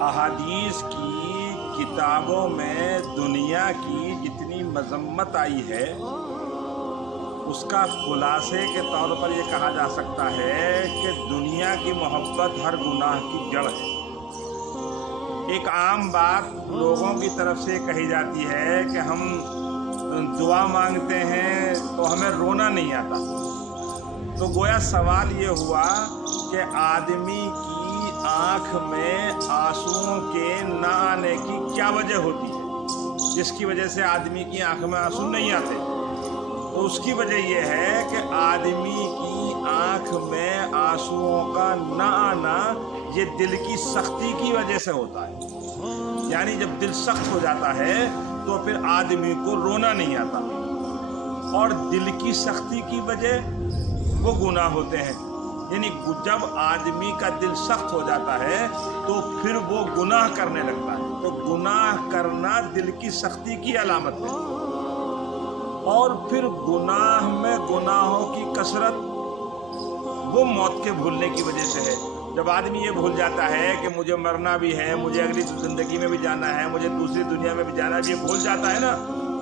احادیث کی کتابوں میں دنیا کی جتنی مذمت آئی ہے اس کا خلاصے کے طور پر یہ کہا جا سکتا ہے کہ دنیا کی محبت ہر گناہ کی جڑ ہے۔ ایک عام بات لوگوں کی طرف سے کہی جاتی ہے کہ ہم دعا مانگتے ہیں تو ہمیں رونا نہیں آتا، تو گویا سوال یہ ہوا کہ آدمی کی آنکھ میں آنسوؤں کے نہ آنے کی کیا وجہ ہوتی ہے جس کی وجہ سے آدمی کی آنکھ میں آنسو نہیں آتے؟ تو اس کی وجہ یہ ہے کہ آدمی کی آنکھ میں آنسوؤں کا نہ آنا یہ دل کی سختی کی وجہ سے ہوتا ہے۔ یعنی جب دل سخت ہو جاتا ہے تو پھر آدمی کو رونا نہیں آتا، اور دل کی سختی کی وجہ وہ گناہ ہوتے ہیں۔ یعنی جب آدمی کا دل سخت ہو جاتا ہے تو پھر وہ گناہ کرنے لگتا ہے، تو گناہ کرنا دل کی سختی کی علامت ہے۔ اور پھر گناہ میں گناہوں کی کثرت وہ موت کے بھولنے کی وجہ سے ہے۔ جب آدمی یہ بھول جاتا ہے کہ مجھے مرنا بھی ہے، مجھے اگلی زندگی میں بھی جانا ہے، مجھے دوسری دنیا میں بھی جانا ہے، یہ بھول جاتا ہے نا،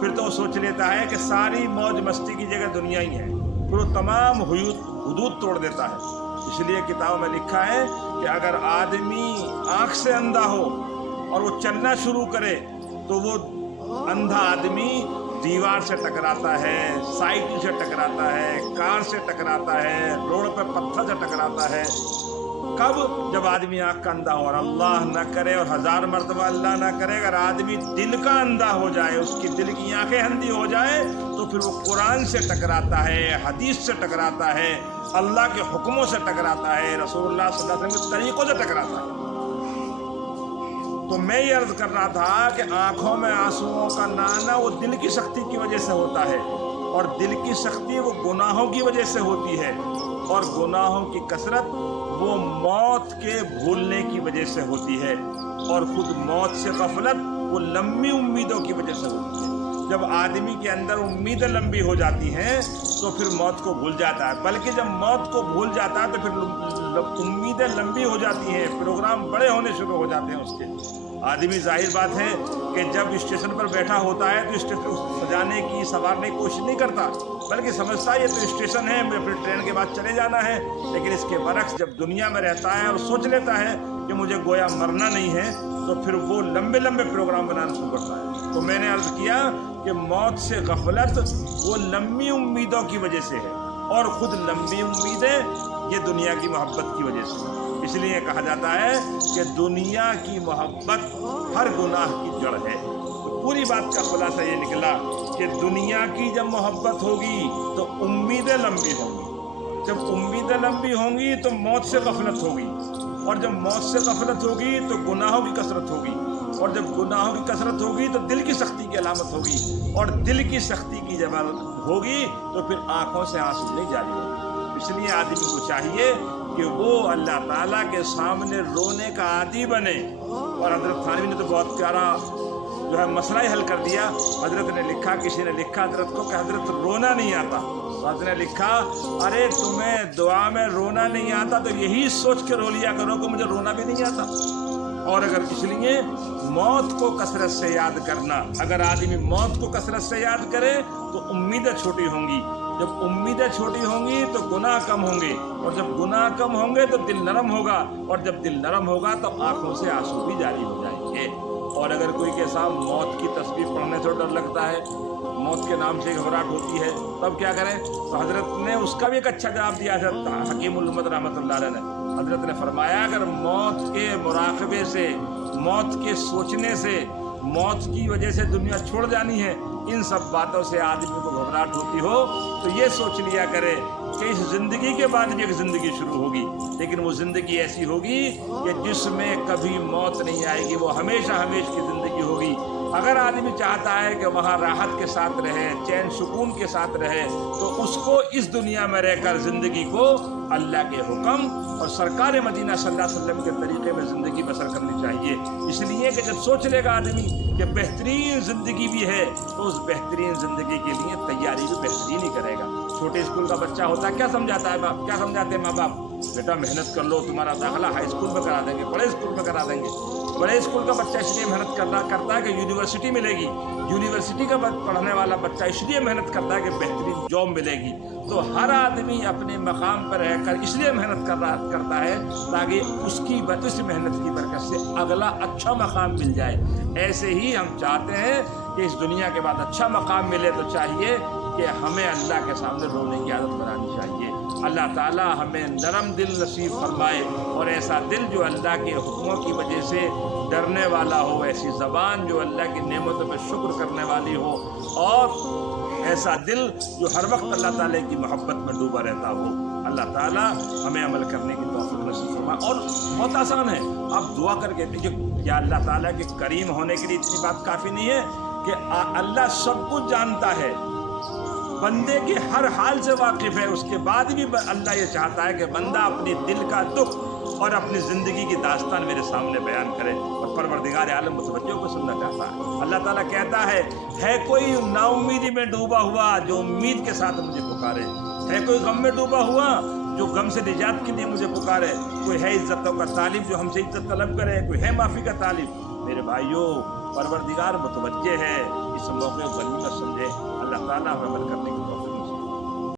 پھر تو وہ سوچ لیتا ہے کہ ساری موج مستی کی جگہ دنیا ہی ہے، پھر وہ تمام حدود توڑ دیتا ہے۔ اس لیے کتابوں میں لکھا ہے کہ اگر آدمی آنکھ سے اندھا ہو اور وہ چلنا شروع کرے تو وہ اندھا آدمی دیوار سے ٹکراتا ہے، سائیکل سے ٹکراتا ہے، کار سے ٹکراتا ہے، روڈ پہ پتھر سے ٹکراتا ہے۔ کب؟ جب آدمی آنکھ کا اندھا ہو، اور اللہ نہ کرے اور 1000 مرتبہ اللہ نہ کرے اگر آدمی دل کا اندھا ہو جائے، اس کی دل کی آنکھیں اندھی ہو جائے، تو پھر وہ قرآن سے ٹکراتا ہے، حدیث سے ٹکراتا ہے، اللہ کے حکموں سے ٹکراتا ہے، رسول اللہ صلی اللہ علیہ وسلم کے طریقوں سے ٹکراتا ہے۔ تو میں یہ عرض کر رہا تھا کہ آنکھوں میں آنسوؤں کا نہ آنا وہ دل کی سختی کی وجہ سے ہوتا ہے، اور دل کی سختی وہ گناہوں کی وجہ سے ہوتی ہے، اور گناہوں کی کثرت وہ موت کے بھولنے کی وجہ سے ہوتی ہے، اور خود موت سے غفلت وہ لمبی امیدوں کی وجہ سے ہوتی ہے۔ جب آدمی کے اندر امیدیں لمبی ہو جاتی ہیں تو پھر موت کو بھول جاتا ہے، بلکہ جب موت کو بھول جاتا ہے تو پھر امیدیں لمبی ہو جاتی ہیں، پروگرام بڑے ہونے شروع ہو جاتے ہیں اس کے۔ آدمی ظاہر بات ہے کہ جب اسٹیشن پر بیٹھا ہوتا ہے تو اسٹیشن سجانے کی سنوارنے کی کوشش نہیں کرتا، بلکہ سمجھتا ہے یہ تو اسٹیشن ہے، میں پھر ٹرین کے بعد چلے جانا ہے۔ لیکن اس کے برعکس جب دنیا میں رہتا ہے اور سوچ لیتا ہے کہ مجھے گویا مرنا نہیں ہے، تو پھر وہ لمبے لمبے پروگرام بنانا شروع کرتا ہے۔ تو میں نے عرض کیا کہ موت سے غفلت وہ لمبی امیدوں کی وجہ سے ہے، اور خود لمبی امیدیں یہ دنیا کی محبت کی وجہ سے۔ اس لیے کہا جاتا ہے کہ دنیا کی محبت ہر گناہ کی جڑ ہے۔ تو پوری بات کا خلاصہ یہ نکلا کہ دنیا کی جب محبت ہوگی تو امیدیں لمبی ہوں گی، جب امیدیں لمبی ہوں گی تو موت سے غفلت ہوگی، اور جب موت سے غفلت ہوگی تو گناہوں کی کثرت ہوگی، اور جب گناہوں کی کثرت ہوگی تو دل کی سختی کی علامت ہوگی، اور دل کی سختی کی جب ہوگی تو پھر آنکھوں سے آنسو نہیں جاری ہوگی۔ اس لیے آدمی کو چاہیے کہ وہ اللہ تعالیٰ کے سامنے رونے کا عادی بنے۔ اور حضرت تھانوی نے تو بہت پیارا جو ہے مسئلہ ہی حل کر دیا۔ حضرت نے لکھا، کسی نے لکھا حضرت کو کہ حضرت رونا نہیں آتا، حضرت نے لکھا ارے تمہیں دعا میں رونا نہیں آتا تو یہی سوچ کے رو لیا کرو کہ مجھے رونا بھی نہیں آتا۔ اور اگر اس لیے موت کو کثرت سے یاد کرنا، اگر آدمی موت کو کثرت سے یاد کرے تو امیدیں چھوٹی ہوں گی، جب امیدیں چھوٹی ہوں گی تو گناہ کم ہوں گے، اور جب گناہ کم ہوں گے تو دل نرم ہوگا، اور جب دل نرم ہوگا تو آنکھوں سے آنسو بھی جاری ہو جائیں گے۔ اور اگر کوئی کے ساتھ موت کی تسبیح پڑھنے سے ڈر لگتا ہے، موت کے نام سے گھبراہٹ ہوتی ہے، تب کیا کریں؟ تو حضرت نے اس کا بھی ایک اچھا جواب دیا، حضرت حکیم الامت رحمۃ اللہ علیہ نے۔ حضرت نے فرمایا اگر موت کے مراقبے سے، موت کے سوچنے سے، موت کی وجہ سے دنیا چھوڑ جانی ہے، ان سب باتوں سے آدمی کو گھبراہٹ ہوتی ہو تو یہ سوچ لیا کرے کہ اس زندگی کے بعد بھی ایک زندگی شروع ہوگی، لیکن وہ زندگی ایسی ہوگی کہ جس میں کبھی موت نہیں آئے گی، وہ ہمیشہ ہمیشہ کی زندگی ہوگی۔ اگر آدمی چاہتا ہے کہ وہاں راحت کے ساتھ رہے، چین سکون کے ساتھ رہے، تو اس کو اس دنیا میں رہ کر زندگی کو اللہ کے حکم اور سرکار مدینہ صلی اللہ علیہ وسلم کے طریقے میں زندگی بسر کرنی چاہیے۔ اس لیے کہ جب سوچ لے گا آدمی کہ بہترین زندگی بھی ہے تو اس بہترین زندگی کے لیے تیاری بھی بہترین ہی کرے گا۔ چھوٹے اسکول کا بچہ ہوتا ہے، کیا سمجھاتا ہے باپ، کیا سمجھاتے ہیں ماں باپ بیٹا محنت کر لو, تمہارا داخلہ ہائی اسکول میں کرا دیں گے, بڑے اسکول میں کرا دیں گے. بڑے اسکول کا بچہ اس لیے محنت کرتا ہے کہ یونیورسٹی ملے گی, یونیورسٹی کا پڑھنے والا بچہ اس لیے محنت کرتا ہے کہ بہترین جاب ملے گی. تو ہر آدمی اپنے مقام پر رہ کر اس لیے محنت کرتا ہے تاکہ اس محنت کی برکت سے اگلا اچھا مقام مل جائے. ایسے ہی ہم چاہتے ہیں کہ اس دنیا کے بعد اچھا مقام ملے, تو چاہیے کہ ہمیں اللہ کے سامنے رونے کی عادت بنانی چاہیے. اللہ تعالیٰ ہمیں نرم دل نصیب فرمائے, اور ایسا دل جو اللہ کے حکموں کی وجہ سے ڈرنے والا ہو, ایسی زبان جو اللہ کی نعمتوں پہ شکر کرنے والی ہو, اور ایسا دل جو ہر وقت اللہ تعالیٰ کی محبت میں ڈوبا رہتا ہو. اللہ تعالیٰ ہمیں عمل کرنے کی توفیق نصیب فرمائے. اور بہت آسان ہے, آپ دعا کر کے دیکھیے. کیا اللہ تعالیٰ کے کریم ہونے کے لیے اتنی بات کافی نہیں ہے کہ اللہ سب کچھ جانتا ہے, بندے کے ہر حال سے واقف ہے, اس کے بعد بھی اللہ یہ چاہتا ہے کہ بندہ اپنی دل کا دکھ اور اپنی زندگی کی داستان میرے سامنے بیان کرے, اور پروردگار عالم متوجہ کو سننا چاہتا ہے. اللہ تعالیٰ کہتا ہے کوئی نا امیدی میں ڈوبا ہوا جو امید کے ساتھ مجھے پکارے, ہے کوئی غم میں ڈوبا ہوا جو غم سے نجات کے لیے مجھے پکارے, کوئی ہے عزتوں کا طالب جو ہم سے عزت طلب کرے, کوئی ہے معافی کا طالب. میرے بھائیوں, پروردگار متوجہ ہے, اس موقع کو غنیمت سمجھے. اللہ تعالیٰ ہمیں عمل کرنے کی توفیق